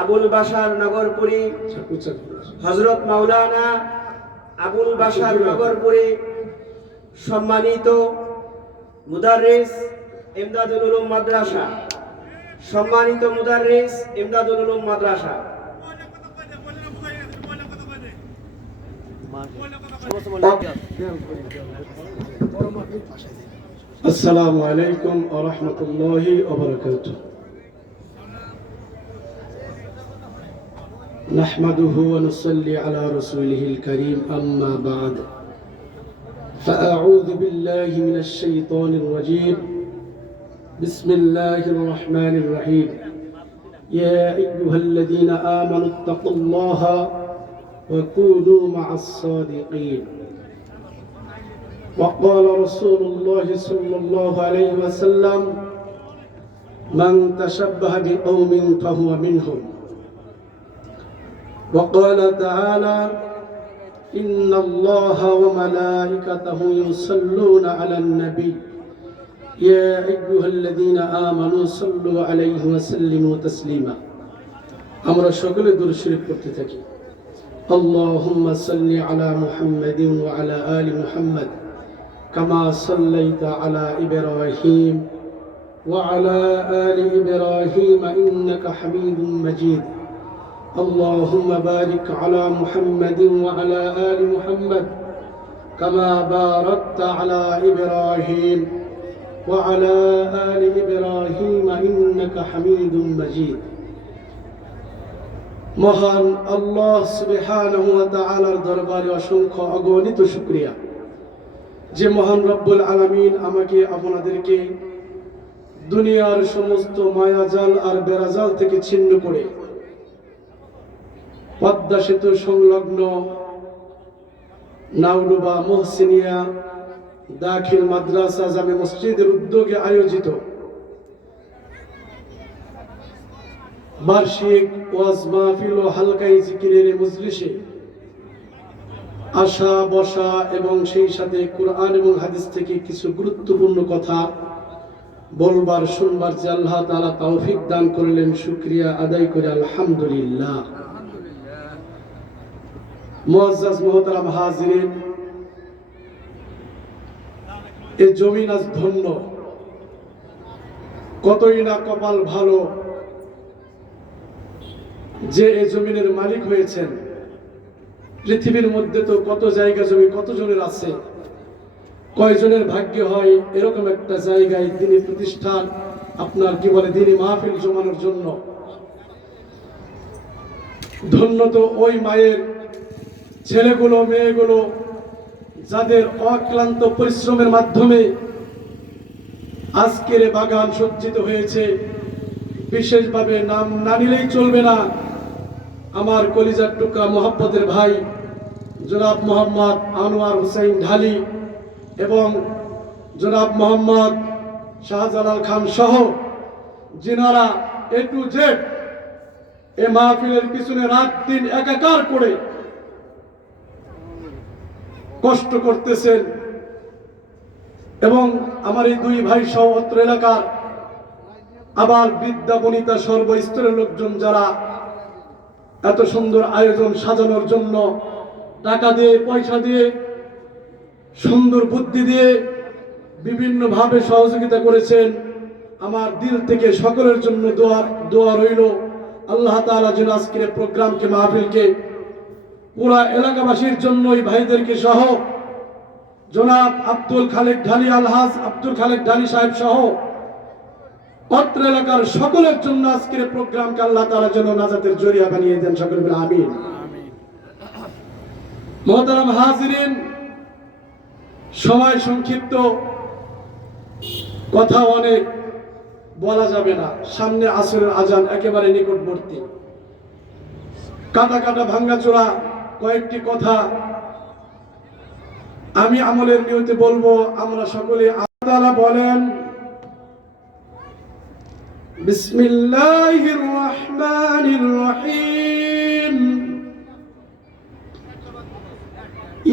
আবুল বাসার নগরপুরী হজরত মাওলানা আবুল বাসার নগরপুরী সম্মানিত মুদাররিস এমদাদুল উলুম মাদ্রাসা, সম্মানিত মুদাররিস এমদাদুল উলুম মাদ্রাসা। আসসালামু আলাইকুম ওয়া রাহমাতুল্লাহি ওয়া বারাকাতুহু। نحمده ونصلي على رسوله الكريم أما بعد. فأعوذ بالله من الشيطان الرجيم. بسم الله الرحمن الرحيم. يا أيها الذين آمنوا اتقوا الله وكونوا مع الصادقين. وقال رسول الله صلى الله عليه وسلم من تشبه بقوم فهو منهم. وقال تعالى إن الله وملائكته يصلون على النبي يا أيها الذين آمنوا صلوا عليه وسلموا تسليما আমরা সকলে দূর শরীফ করতে থাকি اللهم صل على محمد وعلى آل محمد كما صليت على إبراهيم وعلى آل إبراهيم إنك حميد مجيد اللهم بارك على محمد وعلى آل محمد كما باركت على إبراهيم وعلى آل إبراهيم إنك حميد مجيد মহান আল্লাহ সুবহানাহু ওয়া তাআলার দরবারে অসংখ্য অগণিত শুকরিয়া যে মহান রব্বুল আলামিন আমাকে আপনাদেরকে দুনিয়ার সমস্ত মায়াজাল আর বেড়াজাল থেকে ছিন্ন করে পদ্মা সেতু সংলগ্ন নাউডুবা মোহসিনিয়া দাখিল মাদ্রাসা জামে মসজিদের উদ্যোগে আয়োজিত বার্ষিক ওয়াজ মাহফিল ও হালকাই জিকিরের মজলিসে আসা বসা এবং সেই সাথে কোরআন এবং হাদিস থেকে কিছু গুরুত্বপূর্ণ কথা বলবার, শুনবার যে আল্লাহ তাআলা তৌফিক দান করলেন, শুকরিয়া আদায় করে আলহামদুলিল্লাহ। মুআজ্জাজ মুহতারাম হাজিরিন, এ জমিন আজ ধন্য। কতই না কপাল ভালো যে এ জমিনের মালিক হয়েছেন। পৃথিবীর মধ্যে তো কত জায়গা জমি কত জনের আছে? কয়জনের ভাগ্য হয়? এরকম একটা জায়গায় তিনি প্রতিষ্ঠান, আপনার কি বলে, দিনী মাহফিল জমানোর জন্য। ধন্য তো ওই মায়ের ছেলেগুলো, মেয়েগুলো যাদের অক্লান্ত পরিশ্রমের মাধ্যমে আজকের বাগান সজ্জিত হয়েছে, বিশেষভাবে নাম না নিলেই চলবে না। আমার কলিজার টুকা মোহাম্মদের ভাই, জনাব মোহাম্মদ আনোয়ার হুসাইন ঢালি এবং জনাব মোহাম্মদ শাহজালাল খান সহ যিনারা এ টু জেড এ মাহফিলের পিছনে রাত দিন একাকার করে কষ্ট করতেছেন। এবং আমার এই দুই ভাই সহ অত্র এলাকার আবার বিদ্যা বনিতা সর্বস্তরের লোকজন যারা এত সুন্দর আয়োজন সাজানোর জন্য টাকা দিয়ে, পয়সা দিয়ে, সুন্দর বুদ্ধি দিয়ে বিভিন্নভাবে সহযোগিতা করেছেন। আমার দিল থেকে সকলের জন্য দোয়া দোয়া রইল। আল্লাহ তাআলা যেন আজকের প্রোগ্রামকে, মাহফিলকে পুরা এলাকাবাসীর জন্য এই ভাইদেরকে সহ জনাব আব্দুল খালেক ঢালি আলহাজ আব্দুল খালেক ঢালি সাহেব সহ অত্র এলাকার সকলের জন্য আজকের প্রোগ্রামকে আল্লাহ তাআলা যেন নাজাতের জরিয়া বানিয়ে দেন সকলে বলে আমিন। মহতারাম হাজিরিন সময় সংক্ষিপ্ত কথা অনেক বলা যাবে না। সামনে আসরের আজান একেবারে নিকটবর্তী। কাটা কাটা ভাঙ্গাচোরা কয়েকটি কথা আমি আমলের নিয়তে বলবো আমরা সকলে আল্লাহ তাআলা বলেন বিসমিল্লাহির রহমানির রহিম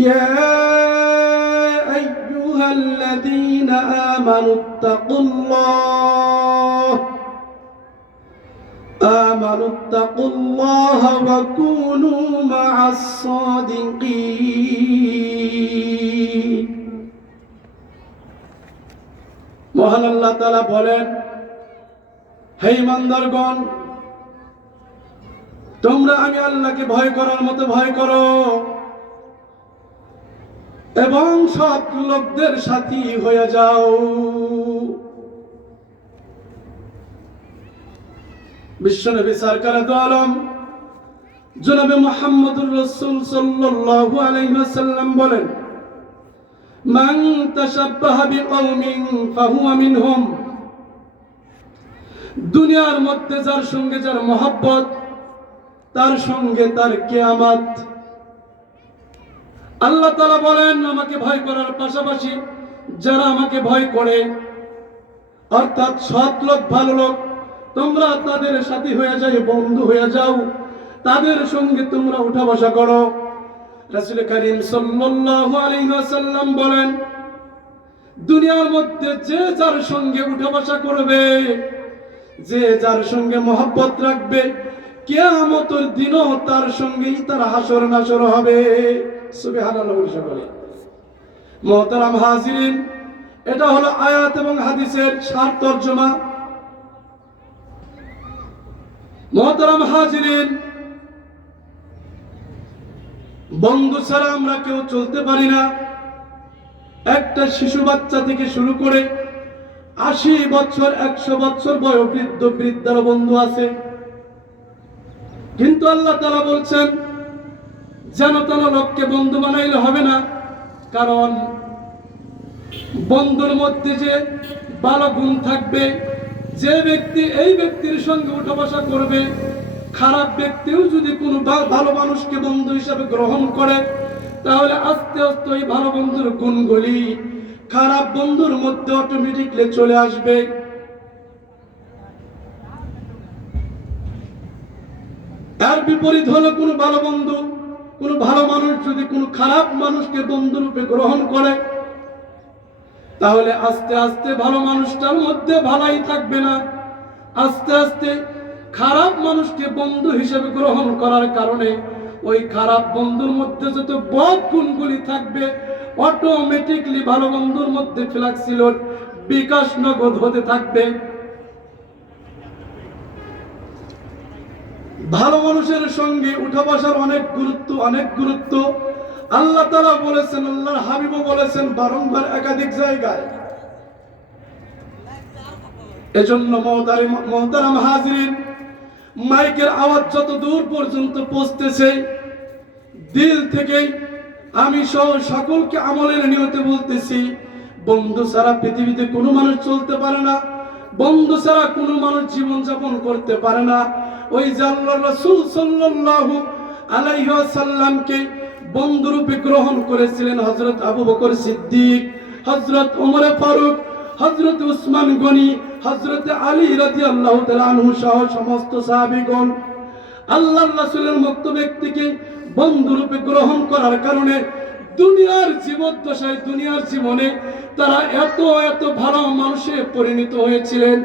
يا أيها الذين آمنوا اتقوا الله آمنوا اتقوا الله وكونوا مع الصادقين মহান আল্লাহ তাআলা বলেন হে ইমানদারগণ তোমরা আমি আল্লাহকে ভয় করার মতো ভয় করো এবং সব লোকদের সাথী হয়ে যাও বিশ্বনবী সরকার দু আলম। জনাবে মোহাম্মদুর রসুল সাল্লাল্লাহু আলাইহি ওয়াসাল্লাম বলেন, মান তাশাব্বাহা বিকওমিন ফাহুয়া মিনহুম। দুনিয়ার মধ্যে যার সঙ্গে যার মহব্বত, তার সঙ্গে তার কিয়ামত। আল্লাহ তাআলা বলেন, আমাকে ভয় করার পাশাপাশি যারা আমাকে ভয় করে, অর্থাৎ সৎ লোক, ভালো লোক তোমরা তাদের সাথী হয়ে যাও, বন্ধু হয়ে যাও। তাদের সঙ্গে তোমরা উঠা বসা করো। রাসূল করিম সাল্লাল্লাহু আলাইহি ওয়াসাল্লাম বলেন, দুনিয়ার মধ্যে যে যার সঙ্গে উঠা বসা করবে, যে যার সঙ্গে মহব্বত রাখবে, কিয়ামতের দিনও তার সঙ্গেই তার হাসর নাসর হবে। সুবহানাল্লাহ সকলে মোহতারাম হাজিরিন, এটা হলো আয়াত এবং হাদিসের সার তর্জমা। মোহতারাম হাজিরিন, বন্ধু ছাড়া আমরা কেউ চলতে পারি না। একটা শিশু বাচ্চা থেকে শুরু করে আশি বছর, একশো বছর বয় বৃদ্ধ বৃদ্ধার বন্ধু আছে। কিন্তু আল্লাহ তালা বলছেন, যেন তারা লোককে বন্ধু বানাইলে হবে না, কারণ বন্ধুর মধ্যে যে ভালো গুণ থাকবে যে ব্যক্তি এই ব্যক্তির সঙ্গে উঠা বসা করবে, খারাপ ব্যক্তিও যদি কোনো ভালো মানুষকে বন্ধু হিসাবে গ্রহণ করে, তাহলে আস্তে আস্তে ওই ভালো বন্ধুর গুণগুলি খারাপ বন্ধুর মধ্যে অটোমেটিকলি চলে আসবে। তার বিপরীত হলো কোনো ভালো বন্ধু, কোনো ভালো মানুষ যদি কোনো খারাপ মানুষকে বন্ধু রূপে গ্রহণ করে তাহলে আস্তে আস্তে ভালো মানুষটার মধ্যে ভালাই থাকবে না। আস্তে আস্তে খারাপ মানুষকে বন্ধু হিসেবে গ্রহণ করার কারণে ওই খারাপ বন্ধুর মধ্যে যত বদ গুণগুলি থাকবে অটোমেটিকলি ভালো বন্ধুর মধ্যে ফ্লাক্সিলোড বিকাশ নগদ হতে থাকবে। ভালো মানুষের সঙ্গে উঠা বসার অনেক গুরুত্ব অনেক গুরুত্ব। আল্লাহ তালা বলেছেন, আল্লাহর হাবিবও বলেছেন বারংবার একাধিক জায়গায়। এজন্য মহতারি মহতারাম হাজিরিন, মাইকের আওয়াজ যত দূর পর্যন্ত পৌঁছতেছে, দিল থেকে আমি সহ সকলকে আমলের নিয়তে বলতেছি, বন্ধু ছাড়া পৃথিবীতে কোনো মানুষ চলতে পারে না, বন্ধু ছাড়া কোনো মানুষ জীবন যাপন করতে পারে না। ওই যে আল্লাহ রাসূল সাল্লাল্লাহু আলাইহি ওয়াসাল্লামকে বন্ধুরূপে গ্রহণ করেছিলেন হযরত আবু বকর সিদ্দিক হজরত ওমর ফারুক, হযরত উসমান গনি, হযরত আলী রাদিয়াল্লাহু আল্লাহ আনহু সহ সমস্ত সাহাবীগণ। আল্লাহর রাসূলের মুক্ত ব্যক্তিকে বন্ধুরূপে গ্রহণ করার কারণে দুনিয়ার জীবদ্দশায়, দুনিয়ার জীবনে তারা এত এত ভালো মানুষে পরিণত হয়েছিলেন।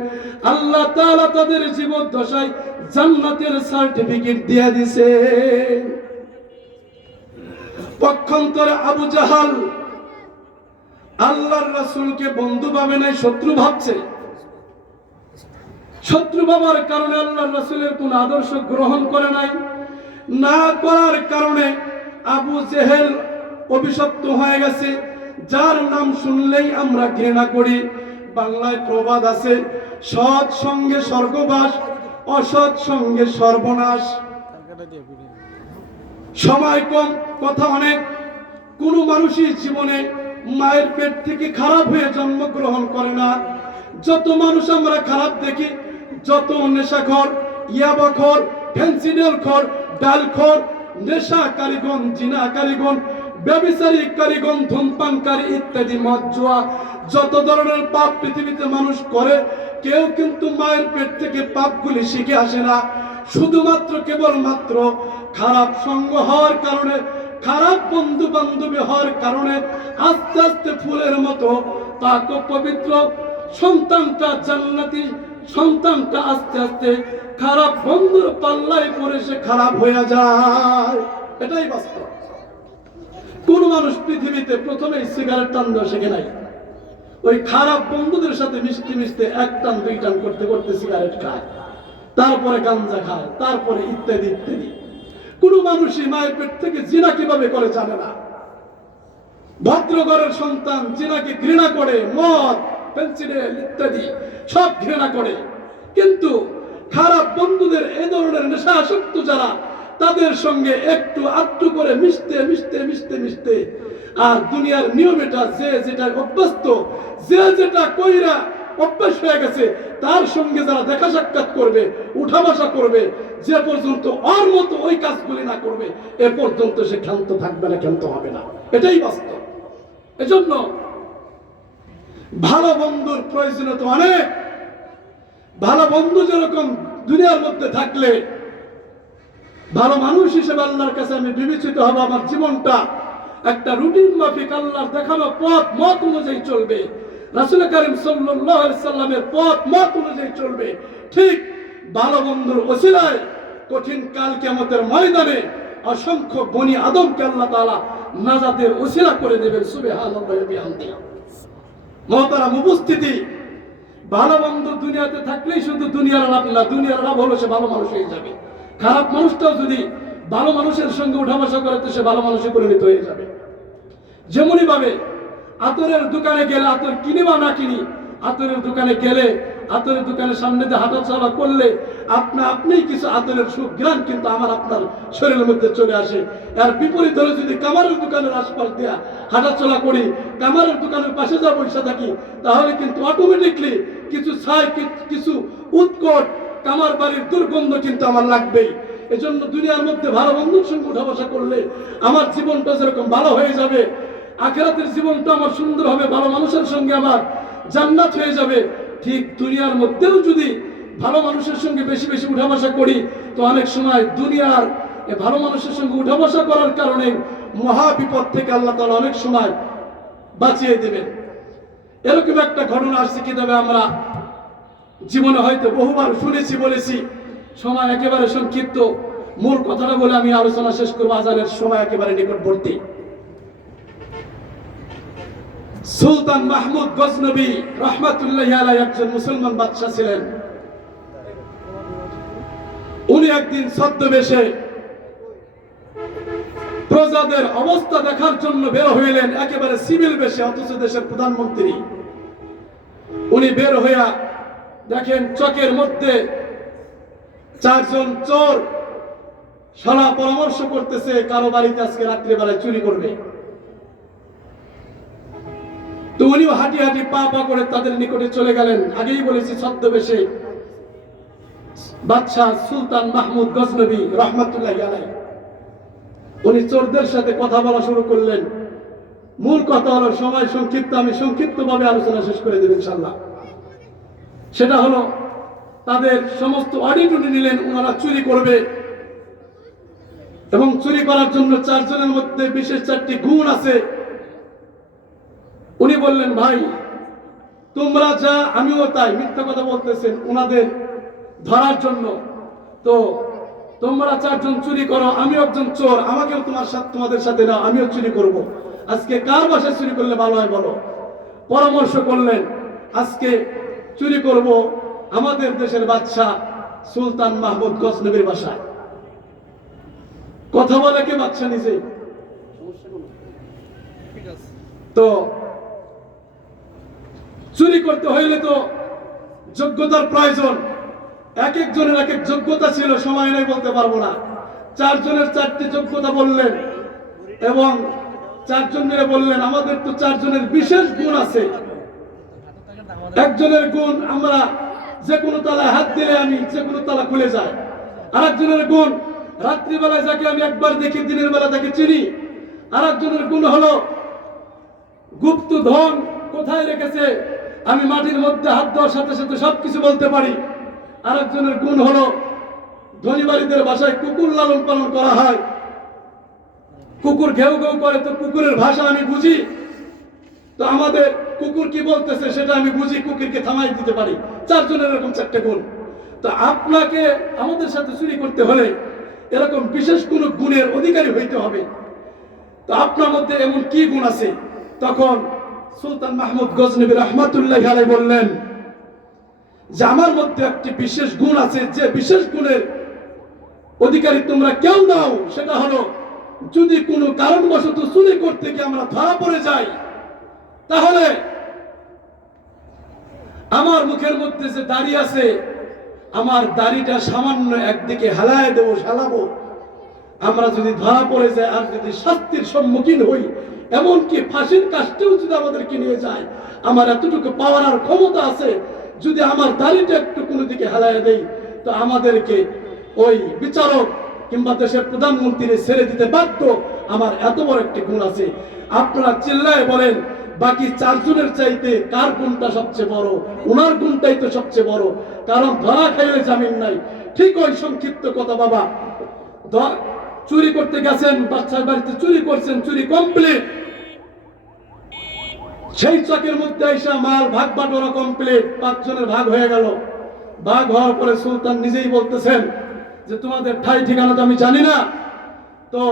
আল্লাহ তাআলা তাদের জীবদ্দশায় জান্নাতের সার্টিফিকেট দিয়ে দিছে। পক্ষান্তরে আবু জাহাল আল্লাহর রাসূলকে বন্ধু ভাবে নাই, শত্রু ভাবছে। শত্রু বাবার কারণে আল্লাহ রাসূলের কোন আদর্শ গ্রহণ করে নাই। না করার কারণে আবু জেহেল অভিশপ্ত হয়ে গেছে। যার নাম শুনলেই আমরা ঘৃণা করি। বাংলায় প্রবাদ আছে, সৎ সঙ্গে স্বর্গবাস, অসৎ সঙ্গে সর্বনাশ। সময় কম, কথা অনেক। কোনো মানুষই জীবনে মায়ের পেট থেকে খারাপ হয়ে জন্মগ্রহণ করে না। যত মানুষ আমরা খারাপ দেখি, যত নেশাখর, ইয়াবাখর ফেন্সিডেল খর ডালখর নেশা কারিগণ জিনা কারিগণ ব্যবসায়ী কারিগণ ধূমপানকারী ইত্যাদি মদ জুয়া, যত ধরনের পাপ পৃথিবীতে মানুষ করে, কেউ কিন্তু মায়ের পেট থেকে পাপগুলি শিখে আসে না। শুধুমাত্র কেবলমাত্র খারাপ সঙ্গ হওয়ার কারণে, খারাপ বন্ধু বান্ধবী হওয়ার কারণে আস্তে আস্তে ফুলের মতো পাক পবিত্র সন্তানটা জান্নাতি, সন্তানটা আস্তে আস্তে খারাপ বন্ধুর পাল্লায় পড়ে সে খারাপ হয়ে যায়। এটাই বাস্তব। কোন মানুষ পৃথিবীতে প্রথমে সিগারেট টান দেওয়া শেখে নাই। ওই খারাপ বন্ধুদের সাথে মিশতে মিশতে এক টান, দুই টান করতে করতে সিগারেট খায়। তারপরে গাঞ্জা খায়, তারপরে ইত্যাদি ইত্যাদি। কোন মানুষই মায়ের পেট থেকে জিনা কীভাবে করে জানে না। ভদ্রঘরের সন্তান জিনাকে ঘৃণা করে, মদ, পেন্সিলের ইত্যাদি, সব ঘৃণা করে। কিন্তু খারাপ বন্ধুদের এ ধরনের নেশাসক্ত যারা, তাদের সঙ্গে একটু আটটু করে মিশতে মিশতে মিশতে মিশতে, আর দুনিয়ার নিয়ম এটা, যে যেটা অভ্যস্ত, যে যেটা কইরা অভ্যাস হয়ে গেছে, তার সঙ্গে যারা দেখা সাক্ষাৎ করবে, উঠা বসা করবে, যে পর্যন্ত ওর মতো ওই কাজগুলি না করবে, এ পর্যন্ত সে ক্ষান্ত থাকবে না, ক্ষান্ত হবে না। এটাই বাস্তব। এজন্য ভালো বন্ধুর প্রয়োজনীয়তা অনেক। ভালো বন্ধু যেরকম দুনিয়ার মধ্যে থাকলে, ভালো মানুষ হিসেবে আল্লাহর কাছে আমি বিবেচিত হব আমার জীবনটা। একটা রুটিন মাফিক আল্লাহর দেখানো পথ, মত অনুযায়ী চলবে। রাসুল করিম সাল্লামের পথ, মত অনুযায়ী চলবে। ঠিক ভালো বন্ধুর ওসিলায় কঠিন কাল কিয়ামতের ময়দানে অসংখ্য বনি আদমকে আল্লাহ তাআলা নাজাতের ওসিলা করে দেবেন বিহামদিহি মহতারাম উপস্থিতি ভালো বন্ধু দুনিয়াতে থাকলেই শুধু দুনিয়ার লাভ না, দুনিয়ার লাভ হলো সে ভালো মানুষ হয়ে যাবে। খারাপ মানুষটাও যদি ভালো মানুষের সঙ্গে উঠা বসা করে তো সে ভালো মানুষে পরিণত হয়ে যাবে। যেমনই ভাবে আতরের দোকানে গেলে আতর কিনি বা না কিনি? আতরের দোকানে গেলে আতরের দোকানের সামনে দিয়ে হাঁটা চলা করলে আপনা আপনিই কিছু আতরের গ্রান কিন্তু আমার আপনার শরীরের মধ্যে চলে আসে। আর বিপরীত হলে যদি কামারের দোকানের আশপাশ দিয়া হাঁটা চলা করি, কামারের দোকানের পাশে যা বসে থাকি, তাহলে কিন্তু অটোমেটিকলি কিছু ছাই কিছু উৎকট কামার বাড়ির দুর্গন্ধ কিন্তু আমার লাগবেই। এজন্য দুনিয়ার মধ্যে ভালো বন্ধুর সঙ্গে উঠা বসা করলে আমার জীবনটা যেরকম ভালো হয়ে যাবে আখেরাতের জীবনটা আমার সুন্দর হবে, ভালো মানুষের সঙ্গে আমার জান্নাত হয়ে যাবে। ঠিক দুনিয়ার মধ্যেও যদি ভালো মানুষের সঙ্গে বেশি বেশি উঠা বসা করি, তো অনেক সময় দুনিয়ার ভালো মানুষের সঙ্গে উঠা বসা করার কারণে মহা বিপদ থেকে আল্লাহ তাআলা অনেক সময় বাঁচিয়ে দেবেন। এরকম একটা ঘটনা আসছে কি তবে আমরা জীবনে হয়তো বহুবার শুনেছি, বলেছি। সময় একেবারে সংক্ষিপ্ত। মূল কথাটা বলে আমি আলোচনা শেষ করব, আজানের সময় একেবারে নিকটবর্তী। সুলতান মাহমুদ গজনবী রহমাতুল্লাহ আলাই একজন মুসলমান বাদশাহ ছিলেন। উনি একদিন ছদ্মবেশে প্রজাদের অবস্থা দেখার জন্য বের হইলেন, একেবারে সিভিল বেশে, অথচ দেশের প্রধানমন্ত্রী। উনি বের হইয়া দেখেন চকের মধ্যে চারজন চোর সারা পরামর্শ করতেছে, কারও বাড়িতে আজকে রাত্রিবেলায় চুরি করবে। তো উনিও হাঁটি হাঁটি পা পা করে তাদের নিকটে চলে গেলেন। আগেই বলেছি, ছদ্মবেশে বাদশাহ সুলতান মাহমুদ গজনবী রহমতুল্লাহ আলাই উনি চোরদের সাথে কথা বলা শুরু করলেন। মূল কথা হলো, সময় সংক্ষিপ্ত, আমি সংক্ষিপ্ত ভাবে আলোচনা শেষ করে দেব ইনশাল্লাহ সেটা হলো, তাদের সমস্ত অডিট উনি নিলেন ওনারা চুরি করবে। এবং চুরি করার জন্য চারজনের মধ্যে বিশেষ চারটি গুণ আছে। উনি বললেন, ভাই, তোমরা যা, আমিও তাই, মিথ্যা কথা বলতেছেন উনাদের ধরার জন্য। তো তোমরা চারজন চুরি করো, আমিও একজন চোর, আমাকেও তোমার সাথে, তোমাদের সাথে না, আমিও চুরি করব। আজকে কার বাসায় চুরি করলে ভালো হয় বলো? পরামর্শ করলেন, আজকে চুরি করব আমাদের দেশের বাদশাহ সুলতান মাহমুদ গজনবীর বাসায়। কথা বলে কে বাচ্চা নিজেই? তো চুরি করতে হইলে তো যোগ্যতার প্রয়োজন। এক একজনের এক এক যোগ্যতা ছিল, সময় নেই বলতে পারব না। চারজনের চারটি যোগ্যতা বললেন এবং চারজন মিলে বললেন, আমাদের তো চারজনের বিশেষ গুণ আছে। একজনের গুণ আমরা যে কোনো তালায় হাত দিলে আমি যে কোনো তালা খুলে যায়। আর একজনের গুণ, রাত্রিবেলায় যাকে আমি একবার দেখি, দিনের বেলা তাকে চিনি। আর একজনের গুণ হলো, গুপ্ত ধন কোথায় রেখেছে? আমি মাটির মধ্যে হাত দেওয়ার সাথে সাথে সবকিছু বলতে পারি। আরেকজনের গুণ হলো ধনী বাড়িদের বাসায় কুকুর লালন পালন করা হয়। কুকুর ঘেউ ঘেউ করে, তো কুকুরের ভাষা আমি বুঝি। তো আমাদের কুকুর কি বলতেছে সেটা আমি বুঝি, কুকুরকে থামাই দিতে পারি। চারজনের এরকম চারটে গুণ। তো আপনাকে আমাদের সাথে চুরি করতে হলে এরকম বিশেষ কোনো গুণের অধিকারী হইতে হবে। তো আপনার মধ্যে এমন কি গুণ আছে? তখন সুলতান মাহমুদ গজনবী রহমাতুল্লাহ আলাই বললেন, যে আমার মধ্যে একটি বিশেষ গুণ আছে, যে বিশেষ গুণের অধিকারী তোমরা কেউ নাও, সেটা হলো যদি কোনো কারণবশত চুরি করতে গিয়ে আমরা ধরা পড়ে যাই, তাহলে আমার মুখের মধ্যে যে দাড়ি আছে, আমার দাড়িটা সামান্য একদিকে হেলায় দেবো, হেলাবো। আমরা যদি ধরা পড়ে যাই আর যদি শাস্তির সম্মুখীন হই এমনকি ফাঁসির কাজটাও যদি আমাদেরকে নিয়ে যায়, আমার এতটুকু পাওয়ার আর ক্ষমতা আছে, যদি আমার দাড়িটা একটু কোনো দিকে হেলায় দেই, তো আমাদেরকে ওই বিচারক কিংবা দেশের প্রধানমন্ত্রী ছেড়ে দিতে বাধ্য আমার এত বড় একটি গুণ আছে। আপনারা চিল্লায় বলেন, বাকি চারজনের চাইতে কার গুণটা সবচেয়ে বড়? ওনার গুণটাই তো সবচেয়ে বড়। কারণ ধরা খাইলে জামিন নাই। ঠিক ওই সংক্ষিপ্ত কথা বাবা। চুরি করতে গেছেন, বাচ্চার বাড়িতে চুরি করছেন, চুরি কমপ্লিট সেই চকের মধ্যে এসে মাল ভাগ বাটোয়ারা কমপ্লিট পাঁচজনের ভাগ হয়ে গেল। ভাগ হওয়ার পরে সুলতান নিজেই বলতেছেন যে, তোমাদের ঠাই ঠিকানা তো আমি জানি না। তো,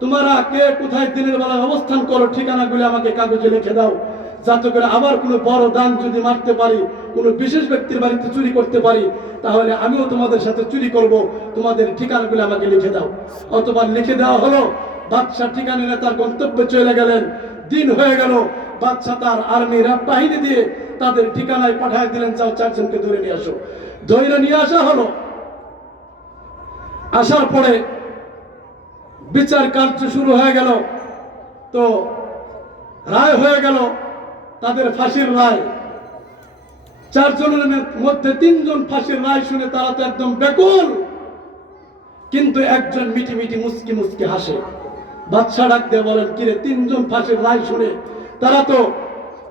তোমরা কে কোথায় দিনের বেলায় অবস্থান করো, ঠিকানাগুলি আমাকে কাগজে লিখে দাও। যাতে করে আবার কোনো বড় দান যদি মারতে পারি, কোনো বিশেষ ব্যক্তির বাড়িতে চুরি করতে পারি, তাহলে আমিও তোমাদের সাথে চুরি করব। তোমাদের ঠিকানাগুলি আমাকে লিখে দাও। অথবা লিখে দেওয়া হলো বাদশাহ ঠিকানা নিয়ে তার গন্তব্যে চলে গেলেন। দিন হয়ে গেল বাদশাহ তার আর্মি র্যাব বাহিনী দিয়ে তাদের ঠিকানায় পাঠায় দিলেন, যাও চারজনকে ধরে নিয়ে আসো। ধরে নিয়ে আসা হলো। আসার পরে বিচার কার্য শুরু হয়ে গেল। তো রায় হয়ে গেল। তাদের ফাঁসির রায়। চারজনের মধ্যে তিনজন ফাঁসির রায় শুনে তারা তো একদম বেকুল কিন্তু একজন মিটি মিটি মুসকি মুসকি হাসে। বাদশা ডাক দিয়ে বলেন, কিরে, তিনজন ফাঁসির রায় শুনে তারা তো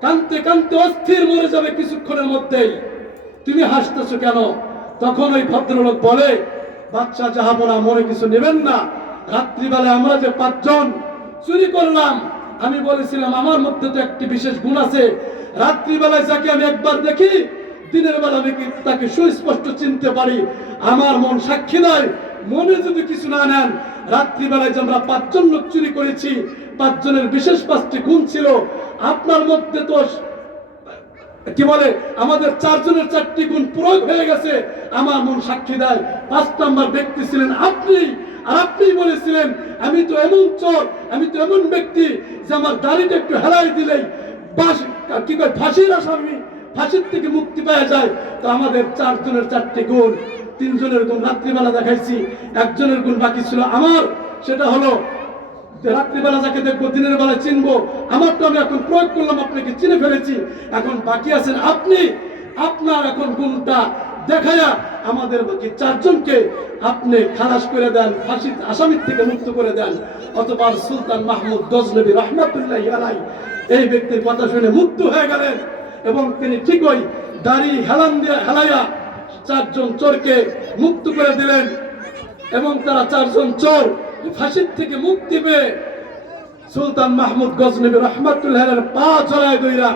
কানতে কানতে অস্থির মরে যাবে কিছুক্ষণের মধ্যেই। তুমি হাসতেছো কেন? তখন ওই ভদ্রলোক বলে বাচ্চা যাহাবনা মনে কিছু নেবেন না। রাত্রিবেলা আমরা যে পাঁচজন চুরি করলাম আমি বলেছিলাম, আমার মধ্যে তো একটি বিশেষ গুণ আছে। রাত্রিবেলায় যাকে আমি একবার দেখি, দিনের বেলা আমি তাকে সুস্পষ্ট চিনতে পারি? আমার মন সাক্ষী দেয় মনে যদি কিছু না নেন, রাত্রিবেলায় যে আমরা পাঁচজন লোক চুরি করেছি, পাঁচজনের বিশেষ পাঁচটি গুণ ছিল। আপনার মধ্যে তো কি বলে, আমাদের চারজনের চারটি গুণ প্রয়োগ হয়ে গেছে। আমার মন সাক্ষী দেয়। পাঁচ নাম্বার ব্যক্তি ছিলেন আপনি। আপনি বলেছিলেন, আমি তো এমন চোর, আমি তো এমন ব্যক্তি যে আমার দাড়িটা একটু হেলাই দিলেই কি কয়, ফাঁসির আসামি, ফাঁসির থেকে মুক্তি পাওয়া যায়। তো আমাদের চারজনের চারটি গুণ, তিনজনের গুণ রাত্রিবেলা দেখাইছি, একজনের গুণ বাকি ছিল আমার, সেটা হলো রাত্রিবেলা যাকে দেখব দিনের বেলা চিনবো, আমার তো আমি এখন প্রয়োগ করলাম, আপনাকে চিনে ফেলেছি, এখন বাকি আছেন আপনি, আপনার এখন গুণটা দেখায়া আমাদের বাকি চারজনকে আপনি খালাস করে দেন, ফাঁসি, আসামির থেকে মুক্ত করে দেন। অতবার সুলতান মাহমুদ গজনবী রহমতুল্লাহ আলাই এই ব্যক্তির কথা শুনে মুক্ত হয়ে গেলেন এবং তিনি ঠিকই দাড়ি হেলান দিয়ে হেলাইয়া চারজন চোরকে মুক্ত করে দিলেন এবং তারা চারজন চোর ফাঁসির থেকে মুক্তি পেয়ে সুলতান মাহমুদ গজনবী রহমাতুল্লাহ পা চড়ায় দইরা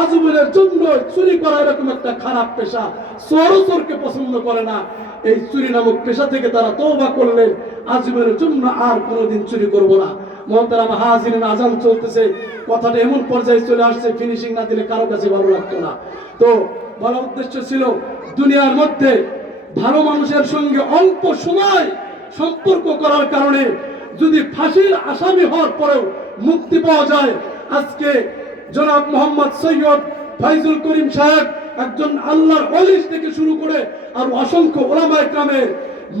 আজীবনের জন্য চুরি করা এরকম একটা খারাপ পেশা। চোর চোরকে পছন্দ করে না। এই চুরি নামক পেশা থেকে তারা তওবা করলেন আজীবনের জন্য আর কোনোদিন চুরি করব না। মহতারাম হাজিরিন আজান চলতেছে। কথাটা এমন পর্যায়ে চলে আসছে ফিনিশিং না দিলে কারও কাছে ভালো লাগতো না। তো বলার উদ্দেশ্য ছিল, দুনিয়ার মধ্যে ভালো মানুষের সঙ্গে অল্প সময় সম্পর্ক করার কারণে যদি ফাঁসির আসামি হওয়ার পরেও মুক্তি পাওয়া যায়, আজকে জনাব মোহাম্মদ সৈয়দ ফাইজুল করিম সাহেব একজন আল্লাহর অলিশ থেকে শুরু করে আর অসংখ্য ওলামা ইকরামের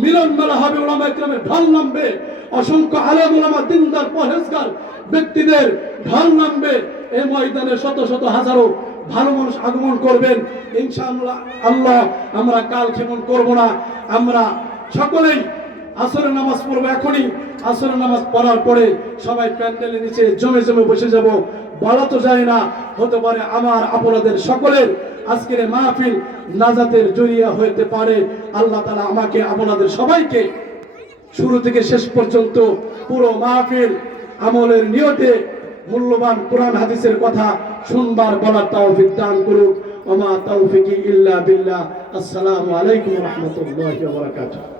মিলন মেলা হবে ওলামা ইকরামের ঢল নামবে, অসংখ্য আলেম ওলামা, দিনদার, পরহেজগার ব্যক্তিদের ঢল নামবে। এই ময়দানে শত শত হাজারো ভালো মানুষ আগমন করবেন। ইনশাআল্লাহ, আল্লাহ, আমরা কাল ক্ষেপণ করব না। আমরা সকলেই আসরের নামাজ পড়ব এখনই। আসরের নামাজ পড়ার পরে সবাই প্যান্ডেলের নিচে জমে জমে বসে যাব। বলা তো যায় না, হতে পারে আমার আপনাদের সকলের আজকের মাহফিল নাজাতের জরিয়া হইতে পারে। আল্লাহ তালা আমাকে, আপনাদের সবাইকে শুরু থেকে শেষ পর্যন্ত পুরো মাহফিল আমলের নিয়তে মূল্যবান কোরআন হাদিসের কথা শুনবার, বলার তৌফিক দান করুক। ওমা তৌফিকি ইল্লা বিল্লাহ। আসসালামু আলাইকুম রহমতুল্লাহি বারাকাতুহু।